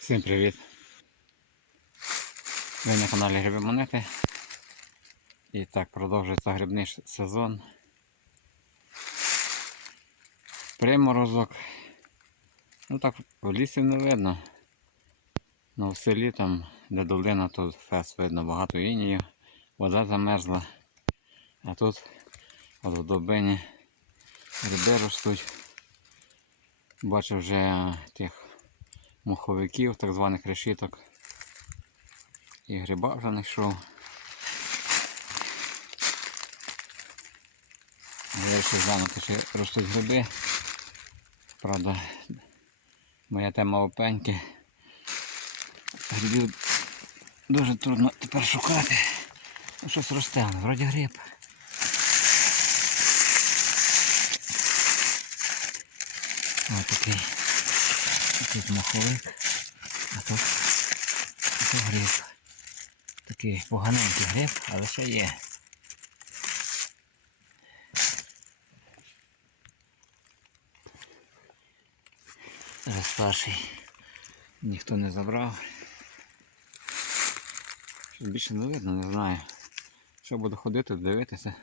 Всім привіт! Ви на каналі Гриби Монети. І так, продовжується грибний сезон. Приморозок. Ну так, в лісі не видно. Ну в селі там, де долина, то фес видно багато інію. Вода замерзла. А тут от в долбині гриби ростуть. Бачу вже тих муховиків, так званих решіток. І гриба вже знайшов. Вирішив глянути, чи ростуть гриби. Правда, моя тема опеньки. Грибів дуже трудно тепер шукати. Ну, щось росте, але вроді гриб. Ось такий. Тут маховик, а тут, тут гриб. Такий поганенький гриб, але ще є. Вже старший ніхто не забрав. Щось більше не видно, не знаю. Що буду ходити, дивитися.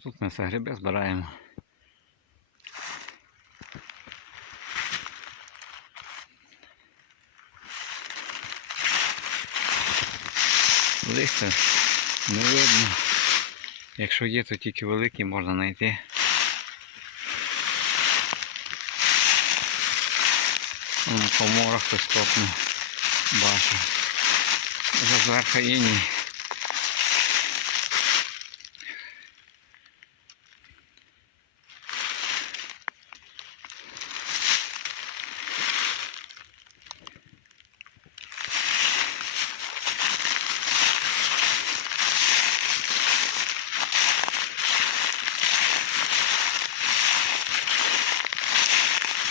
Тут ми все гриби збираємо. Листя не видно. Якщо є, то тільки великі можна знайти. Вон по морах хтось. Бачу. Вже зверху іній.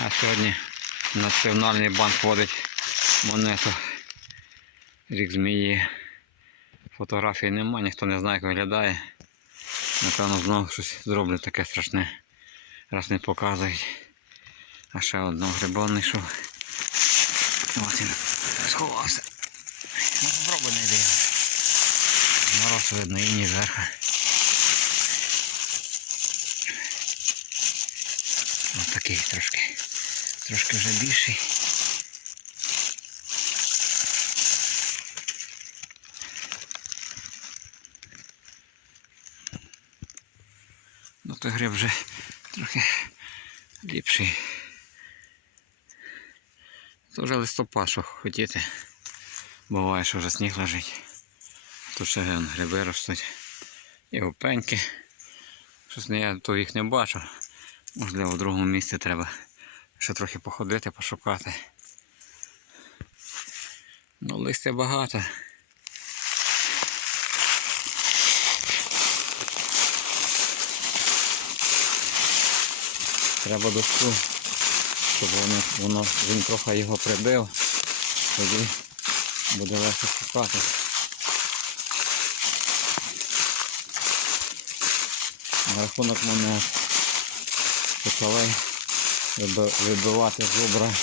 А сьогодні Національний банк вводить монету рік змії. Фотографій нема, ніхто не знає, як виглядає. Напевно, знову щось зроблять таке страшне. Раз не показують. А ще одного гриба знайшов. Ось він сховався. Ну, знайди його. Мороз видно і ні зверху. Ось такий трошки. Трошки вже більший. Ну той гриб вже трохи ліпший. Це вже листопад, що хотіти. Буває, що вже сніг лежить. Тут ще гриби ростуть. І опеньки. Щось не я то їх не бачу. Можливо, в другому місці треба ще трохи походити, пошукати. Ну, листя багато. Треба доску, щоб воно, воно, він трохи його прибив, тоді буде легше шукати. На рахунок монет почали вибивати зубра.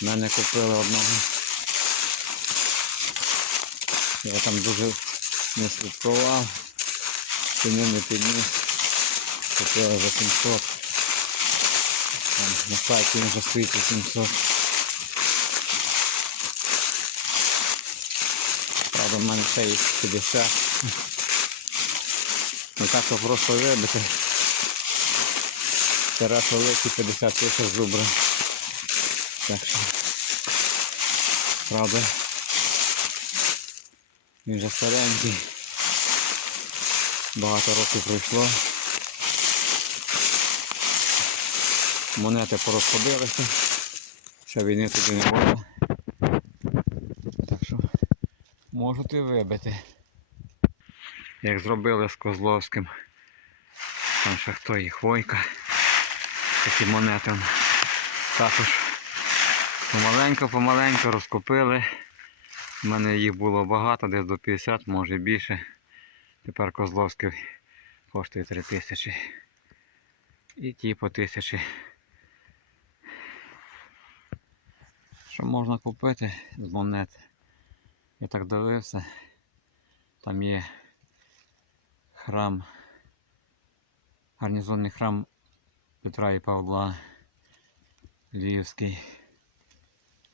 Мене купили одного. Я там дуже не слідкував, ціни не підніс. Купили за 700. Там на сайті він вже стоїть 800. Правда, в мене ще є 50. Не так, що просто вибити. Тарас великий 50 тисяч зубра. Так що, правда, він вже старенький. Багато років пройшло. Монети порозходилися. Ще війни тоді не було. Так що можете вибити. Як зробили з Козловським. Там ще хто і Хвойка. Такі монети також помаленько-помаленько розкупили. У мене їх було багато, десь до 50, може більше. Тепер Козловський коштує 3 тисячі. І ті по тисячі. Що можна купити з монет? Я так дивився. Там є храм, гарнізонний храм Петра і Павла Львівський.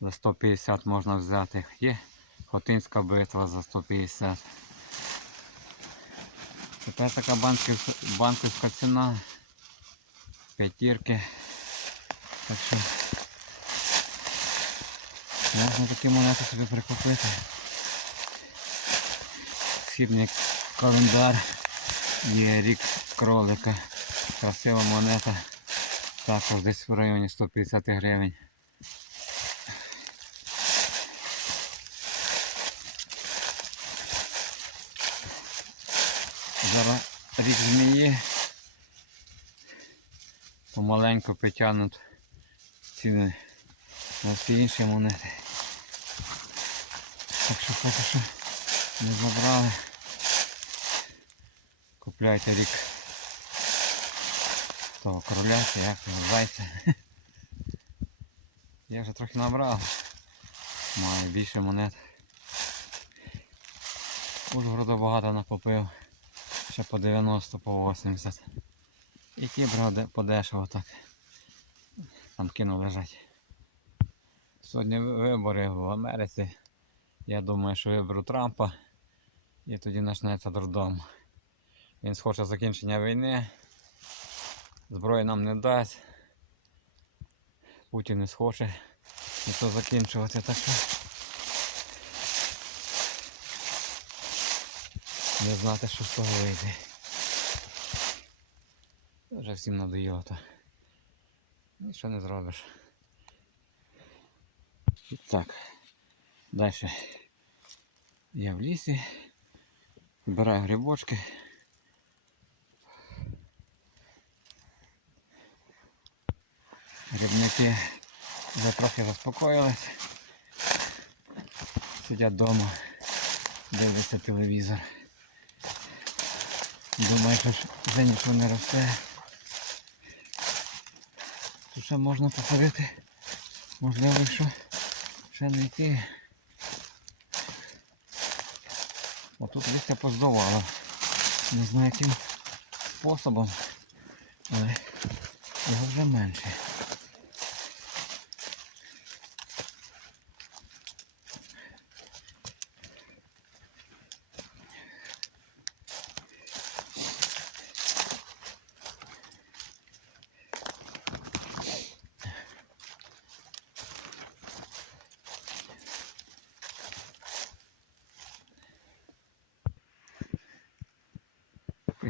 За 150 можна взяти. Є Хотинська битва за 150. Тепер така банківська, ціна. П'ятірки. Так що можна такі монети собі прикупити. Східний календар. Є рік кролика. Красива монета. Також десь в районі 150 гривень. Зараз рік змії. Помаленьку притягнуть ціни на всі інші монети. Так що поки що не забрали. Купляйте рік того короля, як зайця. Я вже трохи набрав. Маю більше монет. Ужгорода багато накопив. Ще по 90, по 80. І ті брав подешево так. Там кіно лежать. Сьогодні вибори в Америці. Я думаю, що виберу Трампа. І тоді почнеться дурдом. Він схоче закінчення війни. Зброї нам не дасть. Путін не схоче і то закінчувати, так не знати, що з того вийде. Вже всім надоїло то. Нічого не зробиш. І так. Далі я в лісі. Збираю грибочки. Грибники вже трохи заспокоїлись. Сидять вдома, дивляться телевізор. Думаю, що вже нічого не росте. Тут ще можна походити. Можливо, що ще не йти. Отут листя поздувало. Не знаю яким способом, але його вже менше.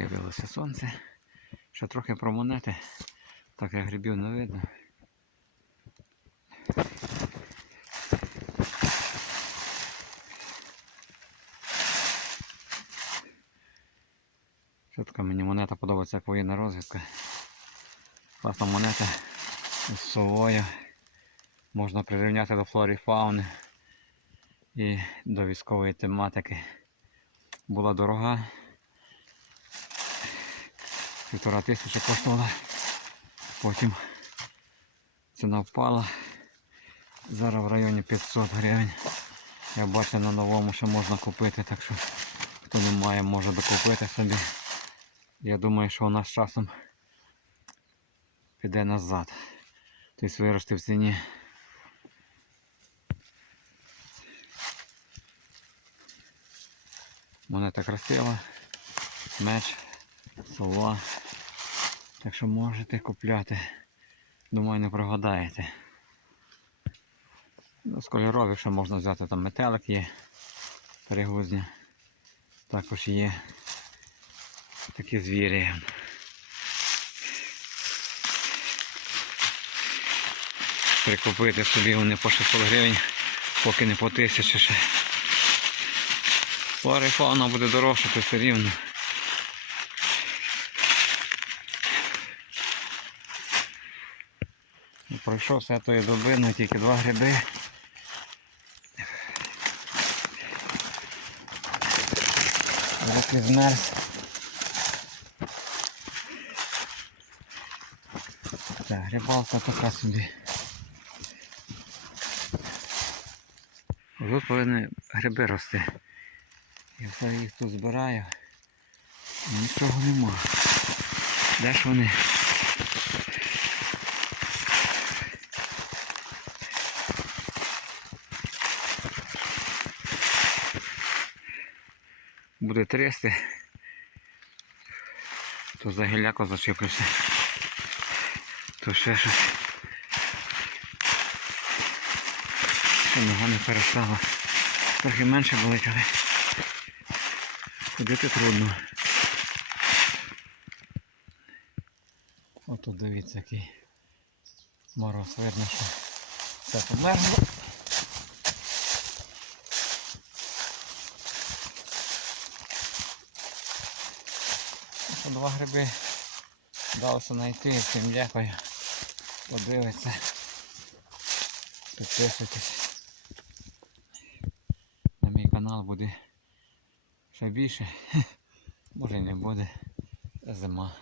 Появилося сонце. Ще трохи про монети. Так як грибів не видно. Ще така мені монета подобається як воєнна розвідка. Класна монета з совою. Можна прирівняти до флори фауни і до військової тематики. Була дорога. Півтора тисячі коштувала. Потім ціна впала. Зараз в районі 500 гривень. Я бачу на новому ще можна купити, так що хто не має, може докупити собі. Я думаю, що вона з часом піде назад. Тобто виросте в ціні. Монета красива, меч, сова. Так що можете купляти. Думаю, не прогадаєте. Ну, з кольорових ще можна взяти там метелик є, перегузня. Також є такі звірі. Прикупити собі вони по 600 гривень, поки не по 1000 ще. І фауна буде дорожче, то все рівно. пройшов з тої добини, ну, тільки два гриби. Руки змерз. Так, грибалка така собі. Тут повинні гриби рости. Я все їх тут збираю. Нічого нема. Де ж вони? Буде трясти, то за гіляко зачеплюся. То ще щось. Ще нога не перестала. Трохи менше болить, але ходити трудно. Ото дивіться, який мороз видно, що все померзло. Ось Два гриби вдалося знайти, всім дякую. Подивиться. Підписуйтесь. На мій канал буде ще більше. Може і не буде. Зима.